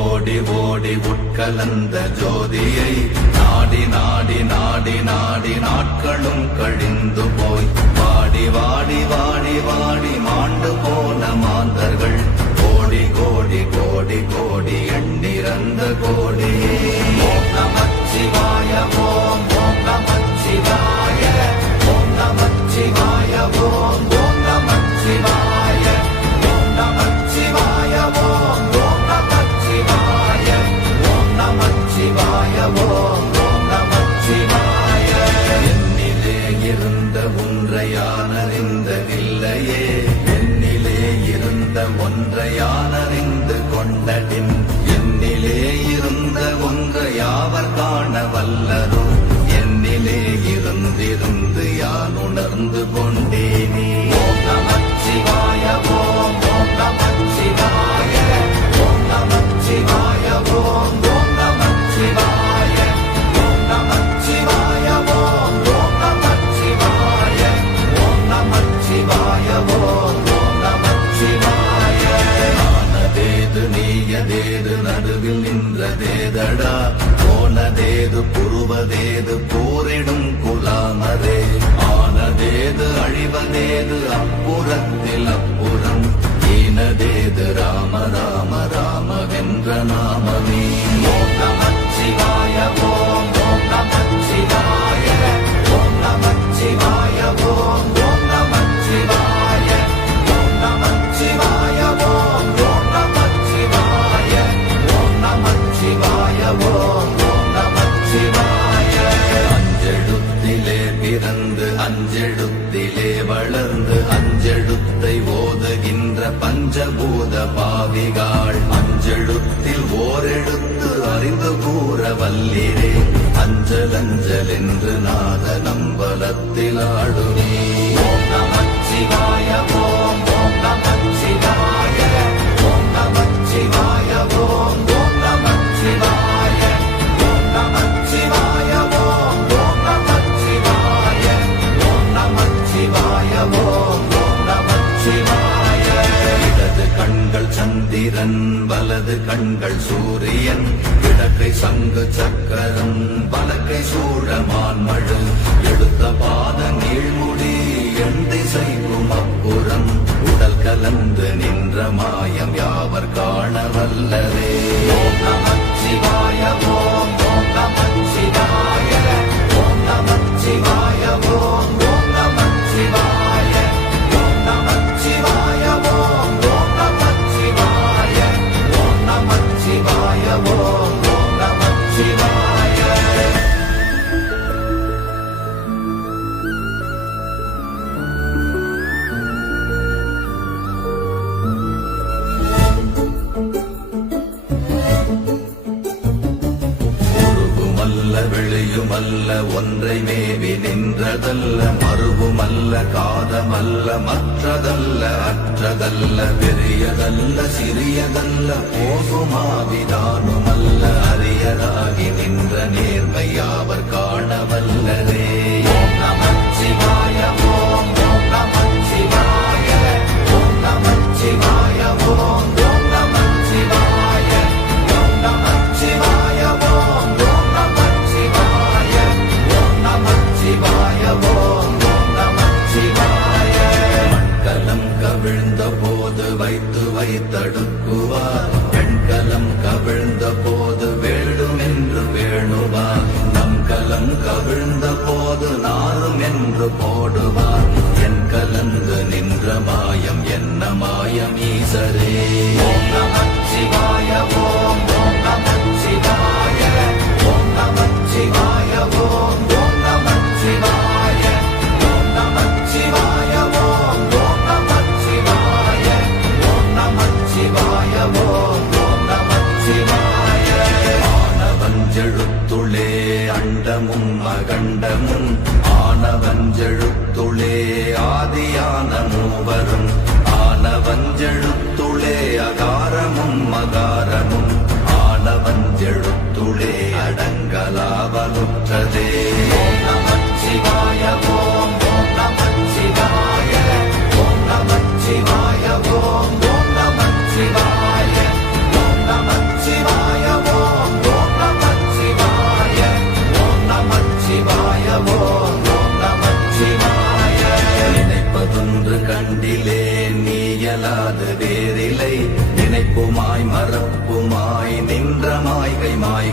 ஓடி ஓடி உட்கலந்த ஜோதியை நாடி நாடி நாடி நாடி நாட்களும் கழிந்து போய் வாடி வாடி வாடி வாடி மாண்டு போன மாந்தர்கள் கோடி கோடி கோடி கோடி எண்ணிறந்த கோடியே. ஓம் நமச்சிவாய ஓம் ஓம் நமச்சிவாய ஓம் நமச்சிவாய ஓம் ஓம் நமச்சிவாய ஓம் நமச்சிவாய ஓம் ஓம் நமச்சிவாய ஓம் நமச்சிவாய ஓம் ஓம் நமச்சிவாய. என்னிலே இருந்த ஒன்றை யானறிந்ததில்லையே, என்னிலே இருந்த ஒன்றை யானறிந்து கொண்டடின், என்னிலே இருந்த ஒன்றை யாவர் காண வல்லரோ, என்னிலே இருந்திருந்து யான் உணர்ந்து கொண்டேனே. ஓம் நமச்சிவாய ஓம் ஓம் நமச்சிவாய ஓம் நமச்சிவாய ஓம் ஓம் நமச்சிவாய ஓம் நமச்சிவாய ஓம் ஓம் நமச்சிவாய ஓம் நமச்சிவாய ஓம் ஓம் நமச்சிவாய. ஆனதேது நீயதேது நடுவில் நின்றதேதடா, போனதேது புருவதேது போரிடும் குலாமரே, ஆனதேது அழிவதேது அப்புறத்தில் அப்புறம், ஈனதேது ராம ராம ராமவென்ற நாமமே. ஓம் நமச்சிவாய ஓம் ஓம் நமச்சிவாய ஓம் நமச்சிவாய ஓம் ஓம் நமச்சிவாய ஓம் நமச்சிவாய ஓம் ஓம் நமச்சிவாய ஓம் நமச்சிவாய ஓம் ஓம் நமச்சிவாய. அஞ்செழுத்திலே பிறந்து அஞ்செழுத்திலே வளர்ந்து அஞ்செழுத்தை ஓதுகின்ற பஞ்சபூத பாவிகாள், அஞ்செழுத்தில் ஓரெழுத்து அறிந்து கூற வல்லிரே, அஞ்சல் அஞ்சல் என்று நாத நம்பலத்தில் ஆடுமே. ஓம் நமச்சிவாய ஓம் ஓம் நமச்சிவாய ஓம் நமச்சிவாய ஓம் ஓம் நமச்சிவாய ஓம் நமச்சிவாய ஓம் ஓம் நமச்சிவாய ஓம் நமச்சிவாய ஓம் ஓம் நமச்சிவாய. இடது கண்கள் சந்திரன் வலது கண்கள் சூரியன், இடக்கை சங்கு சக்கரம் வலக்கை சூழமான்மழு, எடுத்த பாத நீழ்முடி எண் திசைக்கும் அப்புறம், உடல் கலந்து நின்ற மாயம் யாவர் காண வல்லரே. ஓம் நமச்சிவாய ஓம் ஓம் நமச்சிவாய ஓம் நமச்சிவாய ஓம் ஓம் நமச்சிவாய ஓம் நமச்சிவாய ஓம் ஓம் நமச்சிவாய ஓம் நமச்சிவாய ஓம் ஓம் நமச்சிவாய. வெளியுமல்ல ஒன்றை மேவி நின்றதல்ல, மறுவுமல்ல காதமல்ல மற்றதல்ல அற்றதல்ல, பெரியதல்ல சிறியதல்ல போகுமாவிதானுமல்ல, அரியதாகி நின்ற நேர்மையாவர் காண வல்லரே. ஓம் நமச்சிவாய ஓம் ஓம் நமச்சிவாய ஓம் நமச்சிவாய ஓம் ஓம் நமச்சிவாய ஓம் நமச்சிவாய ஓம் ஓம் நமச்சிவாய ஓம் நமச்சிவாய ஓம் ஓம் நமச்சிவாய. மண்கலம் கவிழ்ந்த போது வைத்து வைத்தடுக்குவார், பெண்கலம் கவிழ்ந்த போது வேடும் என்று வேணுவார், நம் கலம் கவிழ்ந்த போது நாரும் என்று போடுவார், என் கலந்து நின்ற மாயம் என்ன மாயம் ஈசரே. ஓம் நமச்சிவாய ஓம் ஓம் நமச்சிவாய ஓம் நமச்சிவாய ஓம் ஓம் நமச்சிவாய ஓம் நமச்சிவாய ஓம் ஓம் நமச்சிவாய ஓம் நமச்சிவாய ஓம் ஓம் நமச்சிவாய. ஆனவஞ்செழுத்துளே அண்டமும் அகண்டமும், ஆனவஞ்செழுத்துளே ஆதியான மூவரும், ஆனவஞ்செழுத்துளே அகாரமும் மகாரமும், ஆனவஞ்செழுத்துளே அடங்கலாவலுற்றதே. ஓம் நமச்சிவாய ஓம் ஓம் நமச்சிவாய ஓம் நமச்சிவாய ஓம் ஓம் நமச்சிவாய ஓம் நமச்சிவாய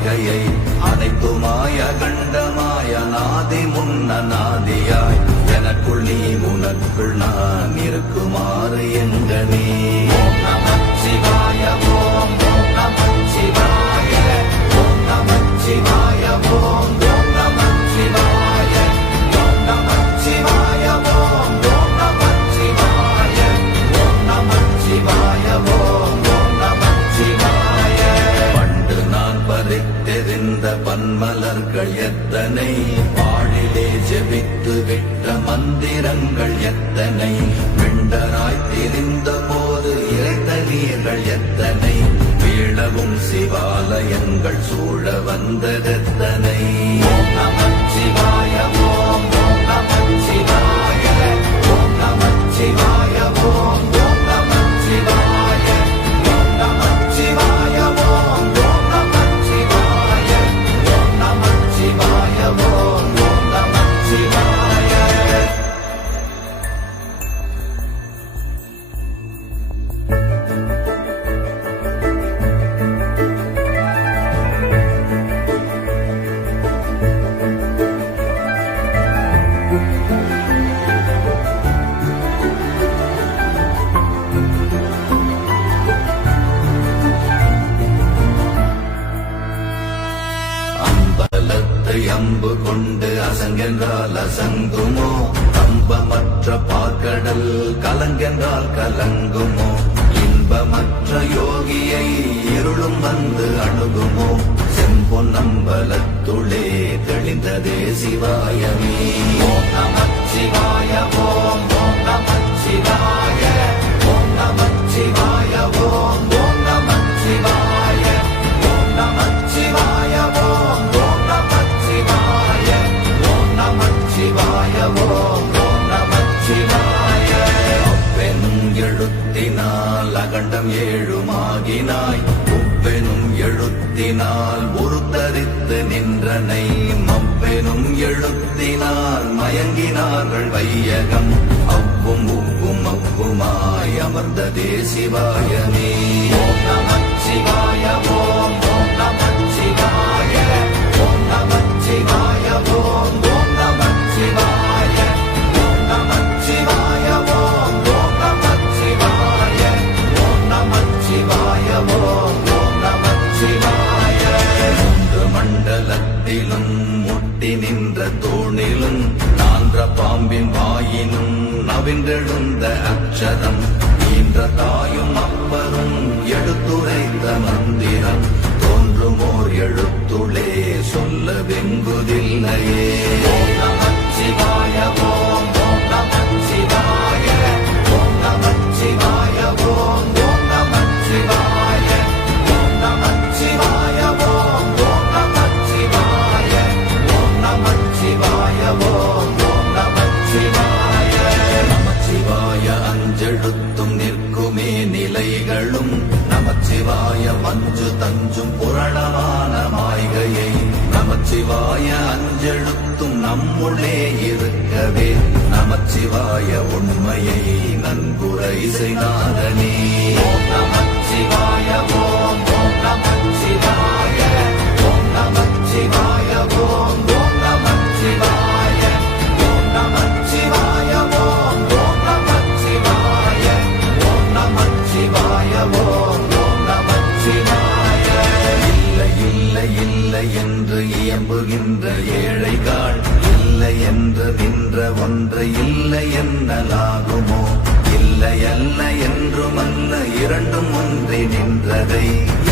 மாய்கையை அனைத்துமாய கண்டமாய நாதி முன்ன நாதியாய் எனக்குள் நீ உனக்குள் நான் இருக்குமாறு எங்கனே ஓம் நமச்சிவாய ஓம் ஓம் நமச்சிவாய ஓம் நமச்சிவாய ஓம் ஓம் நமச்சிவாய ஓம் நமச்சிவாய ஓம் ஓம் நமச்சிவாய ஓம் நமச்சிவாய ஓம் ஓம் நமச்சிவாய பண்டு நான் பறித்தெறிந்த பன்மலர்கள் எத்தனை பாழிலே ஜெபித்து விட்ட மந்திரங்கள் எத்தனை விண்டராய் திரிந்த போது இறைத்த நீர்கள் எத்தனை வீழவும் சிவாலயங்கள் சூழ வந்ததெத்தனை ஓம் நமச்சிவாய ஓம் ஓம் நமச்சிவாய ஓம் நமச்சிவாய ஓம் ஓம் நமச்சிவாய ஓம் நமச்சிவாய ஓம் ஓம் நமச்சிவாய ஓம் நமச்சிவாய ஓம் ஓம் நமச்சிவாய அம்பலத்தை அம்பு கொண்டு அசங்கென்றால் அசங்குமோ கம்பமற்ற பார்க்கடல் கலங்கென்றால் கலங்குமோ இன்பமற்ற யோகியை இருளும் வந்து அணுகுமோ செம்பொன்னம்பலத்துளே தெளிந்ததே சிவாயமே ஓம் நமச்சிவாய ஓம் ஓம் நமச்சிவாய ஓம் நமச்சிவாய ஓம் ஓம் நமச்சிவாய ஓம் நமச்சிவாய ஓம் ஓம் நமச்சிவாய ஓம் நமச்சிவாய ஓம் ஓம் நமச்சிவாய அப்பெனும் எழுத்தினால் அகண்டம் ஏழுமாகினாய் உப்பெனும் எழுத்தினால் உருத்தரித்து நின்றனை மப்பெனும் எழுத்தினால் மயங்கினார்கள் வையகம் அவ்வும் உவ்வும் அவ்வுமாய் அமர்ந்ததே சிவாயமே ஓம் நமச்சிவாய ஓம் ஓம் நமச்சிவாய ஓம் நமச்சிவாய ஓம் ஓம் நமச்சிவாய ஓம் நமச்சிவாய ஓம் ஓம் நமச்சிவாய ஓம் நமச்சிவாய ஓம் ஓம் நமச்சிவாய மூன்று மண்டலத்திலும் முட்டி நின்ற தூணிலும் நான்ற பாம்பின் வாயினும் நவின்றெழுந்த அக்ஷரம் ஈன்ற தாயும் அப்பரும் எடுத்துரைத்த மந்திரம் தோன்றுமோர் எழுத்துளே சொல்ல வெங்குதில்லையே ஓம் நமச்சிவாய ஓம் ஓம் நமச்சிவாய ஓம் நமச்சிவாய ஓம் ஓம் நமச்சிவாய ஓம் நமச்சிவாய ஓம் ஓம் நமச்சிவாய ஓம் நமச்சிவாய ஓம் ஓம் நமச்சிவாய நமச்சிவாய அஞ்செழுத்தும் நிற்குமே நிலைகளும் நமச்சிவாய மஞ்சு தஞ்சும் புரணமான மாய்கையை நமச்சிவாய அஞ்செழுத்தும் நம்முள்ளே இருக்கவே நமச்சிவாய உண்மையை நன்குரை செய்தாதனே ஓம் நமச்சிவாய ஓம் ஓம் நமச்சிவாய ஓம் நமச்சிவாய ஓம் ஓம் நமச்சிவாய ஓம் நமச்சிவாய ஓம் ஓம் நமச்சிவாய ஓம் நமச்சிவாய ஓம் ஓம் நமச்சிவாய இல்லை இல்லை இல்லை என்று இயம்புகின்ற ஏழைகள் இல்லை என்று நின்ற ஒன்றை இல்லை என்னலாகுமோ இல்லை அல்ல என்றுமல்ல இரண்டும் ஒன்றி நின்றதை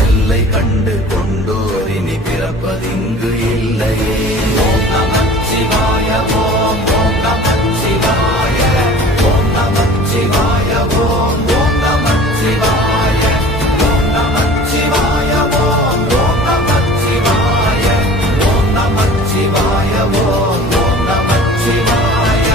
எல்லை கண்டு கொண்டோரினி பிறப்பதிங்கு இல்லையே ஓம் நமச்சிவாய ஓம் ஓம் நமச்சிவாய ஓம் நமச்சிவாய ஓம் ஓம் நமச்சிவாய ஓம் நமச்சிவாய ஓம் ஓம் நமச்சிவாய ஓம் நமச்சிவாய ஓம் ஓம் நமச்சிவாய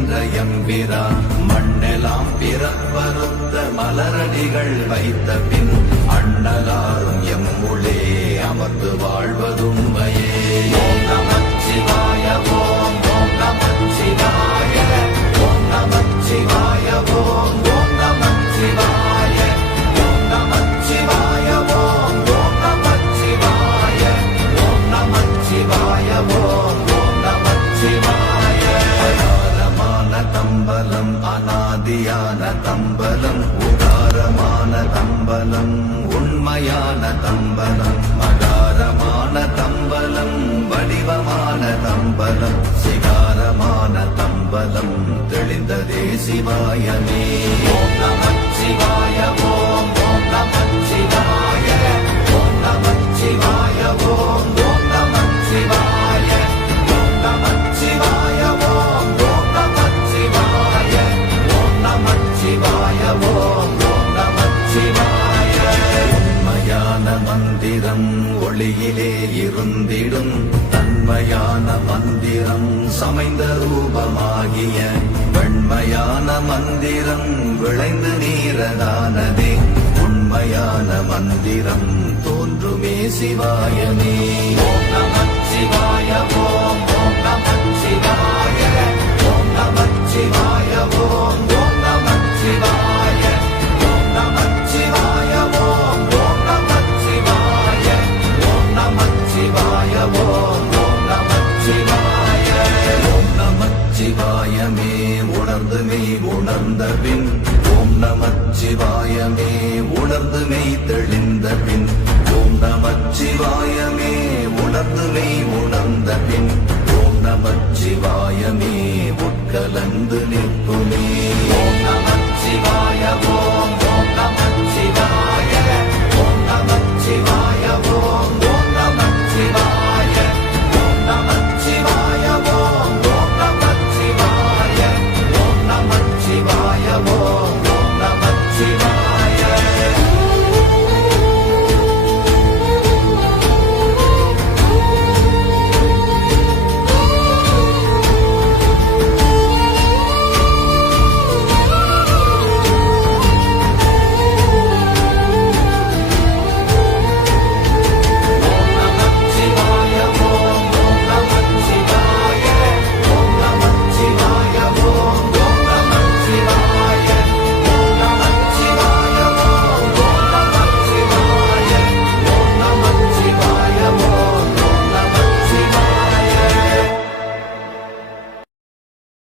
நின்ற எம்பிரா மண்ணெல்லாம் பிறப்பறுத்த மலரடிகள் வைத்த பின் அண்ணலாரும் எம்முளே அமர்ந்து வாழ்வதுண்மையே. ஓம் நமச்சிவாய ஓம் ஓம் நமச்சிவாய ஓம் நமச்சிவாய ஓம் ஓம் நமச்சிவாய ஓம் நமச்சிவாய ஓம் ஓம் நமச்சிவாய ஓம் நமச்சிவாய ஓம் ஓம் நமச்சிவாய. அகாரமான தம்பலம் அநாதியான தம்பலம் உதாரமான தம்பலம் உண்மையான தம்பலம் மகாரமான தம்பலம் வடிவமான தம்பலம் சிகாரமான தம்பலம் தெளிந்ததே சிவாயமே. ஓம் நமச்சிவாய ஓம் ஓம் நமச்சிவாய ஓம் நமச்சிவாய ஓம் ஓம் நமச்சிவாய ஓம் நமச்சிவாய ஓம் ஓம் நமச்சிவாய ஓம் நமச்சிவாய ஓம் ஓம் நமச்சிவாய. உண்மையான மந்திரம் ஒளியிலே இருந்திடும் தன்மையான மந்திரம் சமைந்த ரூபமாகிய வெண்மையான மந்திரம் விளைந்து நீரதானதே உண்மையான மந்திரம் தோன்றுமே சிவாயமே. ஓம் நமச்சிவாய ஓம் ஓம் நமச்சிவாய ஓம் நமச்சிவாய ஓம் ஓம் நமச்சிவாய ஓம் நமச்சிவாய ஓம் ஓம் நமச்சிவாய ஓம் நமச்சிவாய ஓம் ஓம் நமச்சிவாய. ஓம் நமச்சிவாயமே உணர்ந்து மெய் உணர்ந்த பின் ஓம் நமச்சிவாயமே உணர்ந்து மெய் தெளிந்த பின் ஓம் நமச்சிவாயமே உணர்ந்து மெய் உணர்ந்த பின் ஓம் நமச்சிவாயமே உட்கலந்து